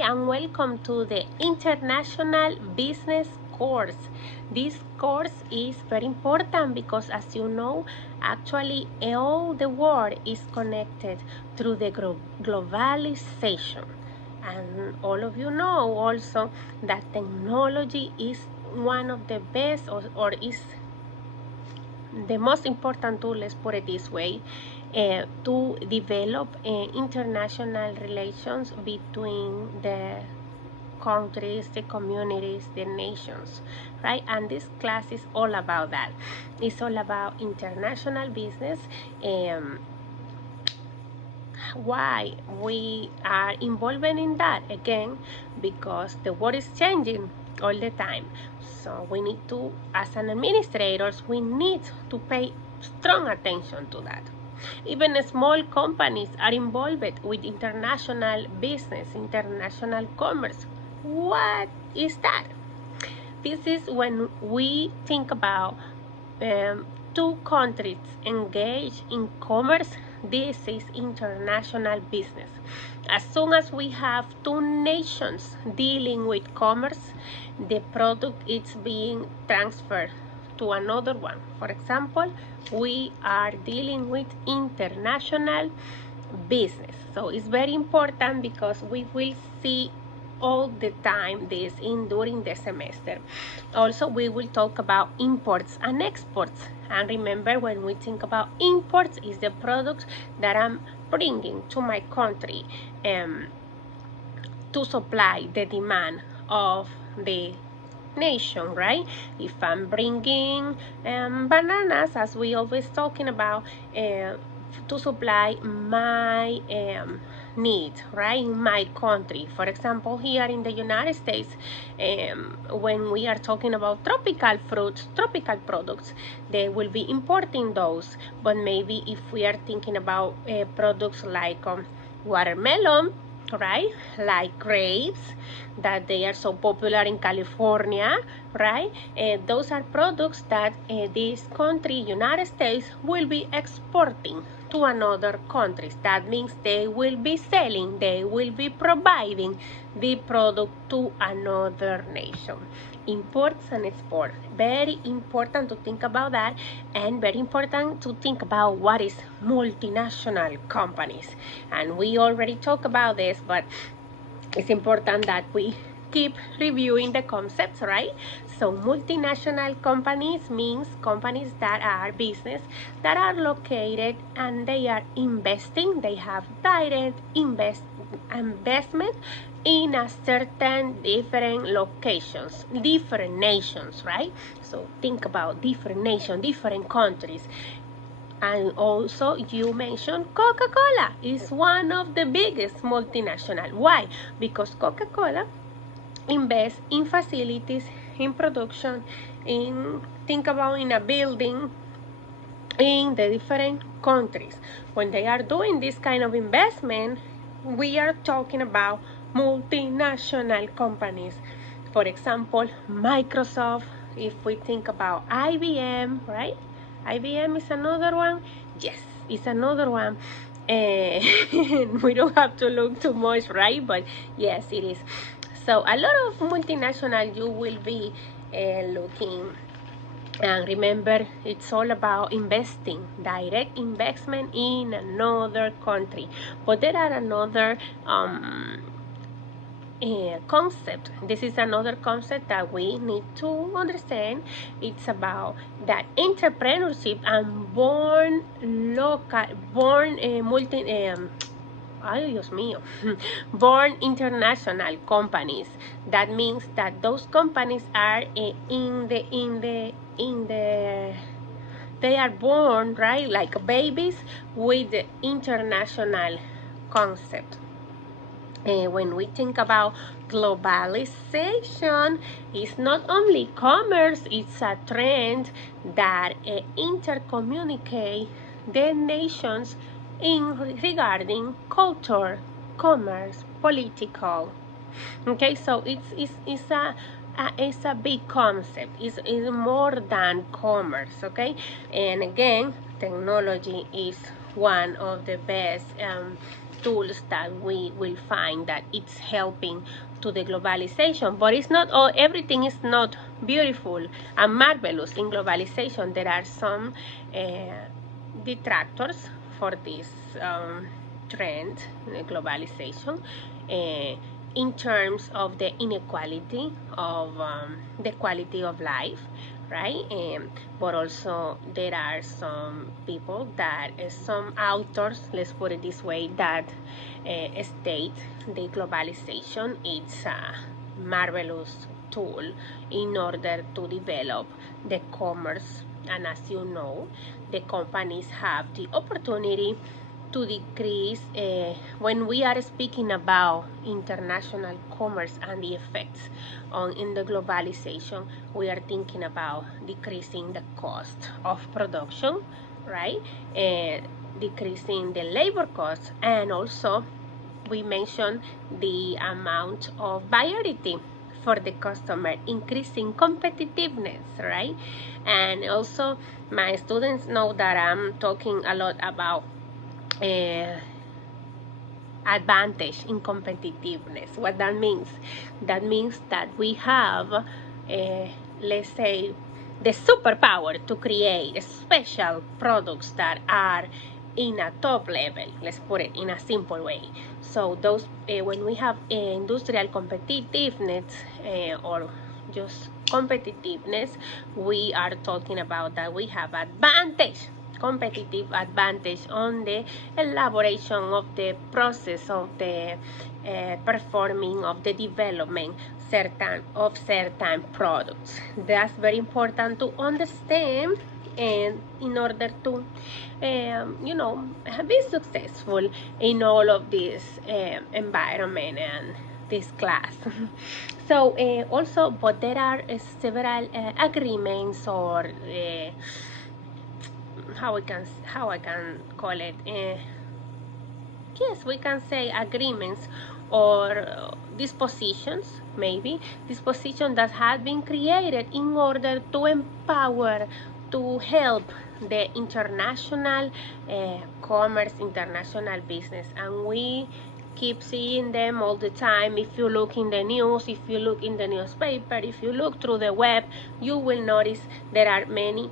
and welcome to the International Business course. This course is very important because, as you know, actually all the world is connected through the globalization. And all of you know also that technology is one of the best or is the most important tool, let's put it this way, to develop international relations between the countries, the communities, the nations, right? And this class is all about that. It's all about international business. Why we are involved in that? Again, because the world is changing all the time. So we need to, as an administrators, we need to pay strong attention to that. Even small companies are involved with international business, international commerce. What is that? This is when we think about two countries engage in commerce. This is international business. As soon as we have two nations dealing with commerce, the product is being transferred to another one. For example, we are dealing with international business. So it's very important because we will see all the time this during the semester. Also, we will talk about imports and exports. And remember, when we think about imports, is the products that I'm bringing to my country to supply the demand of the nation, right? If I'm bringing bananas, as we always talking about, to supply my needs, right, in my country. For example, here in the United States, when we are talking about tropical fruits, tropical products, they will be importing those. But maybe if we are thinking about products like watermelon, right, like grapes, that they are so popular in California, right? Those are products that this country, United States, will be exporting to another countries. That means they will be selling, they will be providing the product to another nation. Imports and exports, very important to think about that, and very important to think about what is multinational companies. And we already talked about this, but it's important that we keep reviewing the concepts, right? So multinational companies means companies that are business that are located and they are investing, they have direct investment in a certain different locations, different nations, right? So think about different nations, different countries. And also, you mentioned Coca-Cola is one of the biggest multinational. Why? Because Coca-Cola invests in facilities, in production, think about in a building in the different countries. When they are doing this kind of investment, we are talking about multinational companies. For example, Microsoft, if we think about IBM, right? IBM is another one. Yes, it's another one. We don't have to look too much, right? But yes, it is. So a lot of multinational you will be looking. And remember, it's all about investing, direct investment in another country. But there are another concept. This is another concept that we need to understand. It's about that entrepreneurship and born ay, Dios mío, born international companies. That means that those companies are they are born, right, like babies with the international concept. When we think about globalization, it's not only commerce, it's a trend that intercommunicate the nations in regarding culture, commerce, political. Okay, so it's a big concept. It's more than commerce. Okay, and again, technology is one of the best tools that we will find that it's helping to the globalization. But it's not all, everything is not beautiful and marvelous in globalization. There are some detractors for this trend, globalization, in terms of the inequality of the quality of life, right? But also there are some people that, some authors, let's put it this way, that state the globalization is a marvelous tool in order to develop the commerce. And as you know, the companies have the opportunity to decrease, when we are speaking about international commerce and the effects in the globalization, we are thinking about decreasing the cost of production, right? Decreasing the labor costs, and also we mentioned the amount of variety for the customer, increasing competitiveness, right? And also my students know that I'm talking a lot about advantage in competitiveness. What that means? That means that we have, let's say, the superpower to create special products that are in a top level. Let's put it in a simple way. So those, when we have industrial competitiveness, or just competitiveness, we are talking about that we have competitive advantage on the elaboration of the process of the performing of the development certain products. That's very important to understand, and in order to be successful in all of this environment and this class. So also, but there are several agreements, or how I can call it, yes, we can say agreements, or dispositions, maybe dispositions that have been created in order to empower, to help the international commerce, international business. And we keep seeing them all the time. If you look in the news, if you look in the newspaper, if you look through the web, you will notice there are many.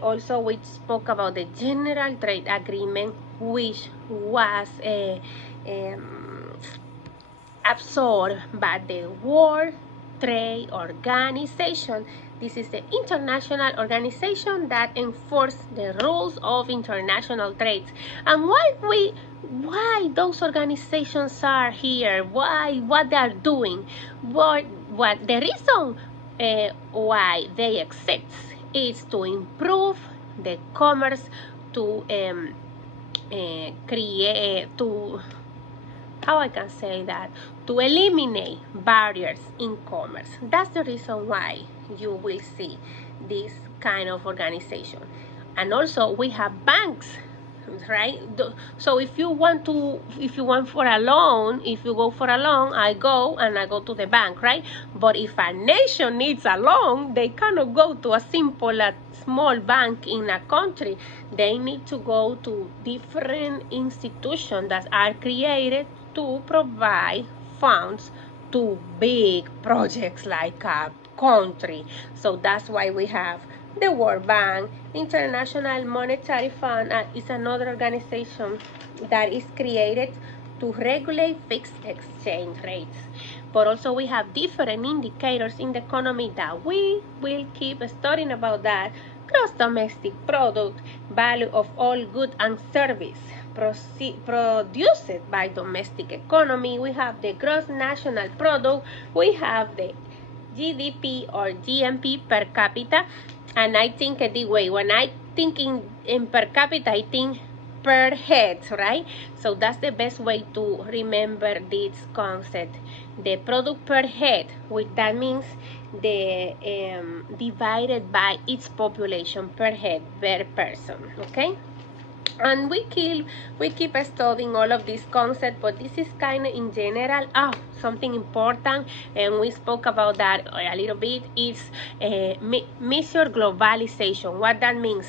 Also, we spoke about the General Trade Agreement, which was absorbed by the World Trade Organization. This is the international organization that enforces the rules of international trade. And why those organizations are here? What they are doing? What the reason why they exist is to improve the commerce, to create, to, how I can say that, to eliminate barriers in commerce. That's the reason why you will see this kind of organization. And also we have banks, right? So if you want for a loan, if you go for a loan, I go to the bank, right? But if a nation needs a loan, they cannot go to a small bank in a country. They need to go to different institutions that are created to provide funds to big projects like a country. So that's why we have the World Bank. International Monetary Fund is another organization that is created to regulate fixed exchange rates. But also we have different indicators in the economy that we will keep studying about that. Gross domestic product, value of all goods and service produced by domestic economy. We have the gross national product. We have the GDP or GNP per capita. And I think the way, when I think in per capita, I think per head, right? So that's the best way to remember this concept. The product per head, which that means the divided by its population per head, per person, okay? And we keep studying all of these concepts, but this is kind of in general. Something important, and we spoke about that a little bit, is measure globalization. What that means.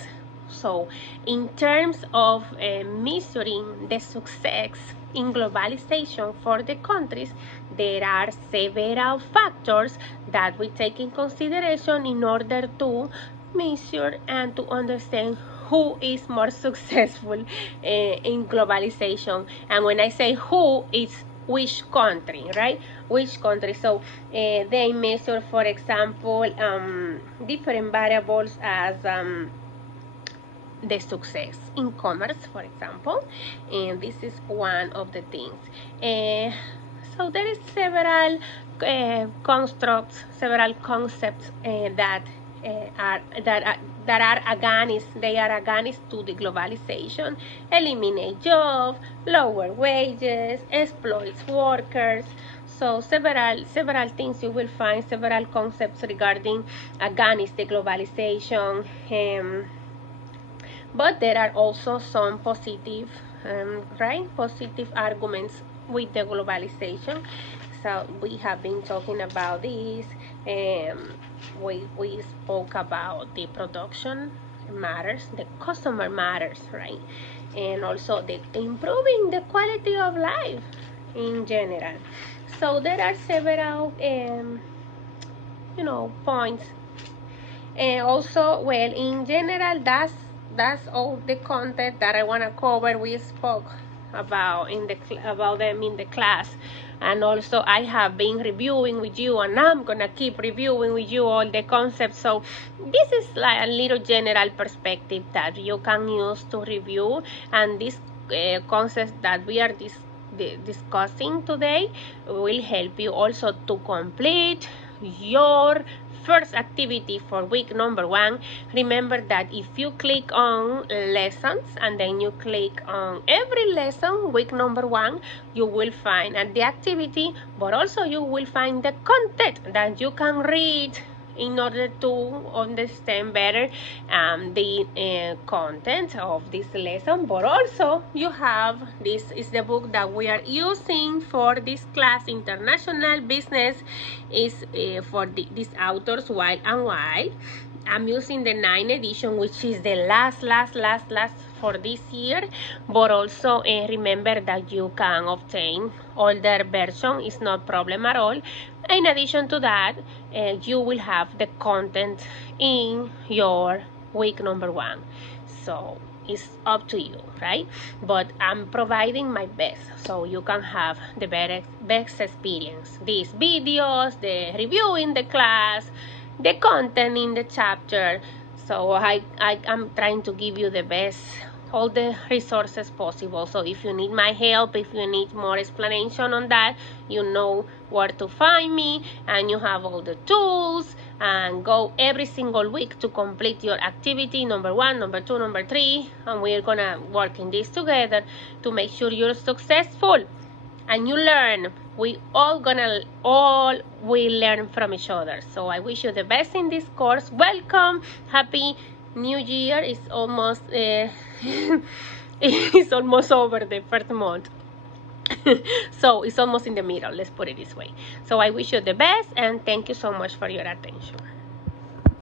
So in terms of measuring the success in globalization for the countries, there are several factors that we take in consideration in order to measure and to understand who is more successful in globalization. And when I say who, it's which country, right? Which country. So they measure, for example, different variables as the success in commerce, for example, and this is one of the things. So there is several constructs, several concepts that are against. They are against to the globalization. Eliminate jobs, lower wages, exploits workers. So several things you will find, several concepts regarding against the globalization. But there are also some positive, positive arguments with the globalization. So we have been talking about this. We spoke about the production matters, the customer matters, right? And also the improving the quality of life in general. So there are several, points. And also, well, in general, that's all the content that I want to cover. We spoke about them in the class, and also I have been reviewing with you, and I'm gonna keep reviewing with you all the concepts. So this is like a little general perspective that you can use to review, and these concepts that we are discussing today will help you also to complete your first activity for week number 1. Remember that if you click on lessons and then you click on every lesson, week number 1, you will find the activity, but also you will find the content that you can read in order to understand better the content of this lesson. But also you have, this is the book that we are using for this class, International Business, is for these authors, Wild and Wild. I'm using the 9th edition, which is the last for this year, but also remember that you can obtain older version. It's not problem at all. In addition to that, you will have the content in your week number 1. So it's up to you, right? But I'm providing my best so you can have the best experience. These videos, the review in the class, the content in the chapter. So I'm trying to give you the best, all the resources possible. So if you need my help, if you need more explanation on that, you know where to find me, and you have all the tools, and go every single week to complete your activity number 1, number 2, number 3, and we're gonna work in this together to make sure you're successful and you learn. We all will learn from each other. So I wish you the best in this course. Welcome, happy New Year. Is almost it's almost over the first month. So it's almost in the middle, let's put it this way. So I wish you the best, and thank you so much for your attention.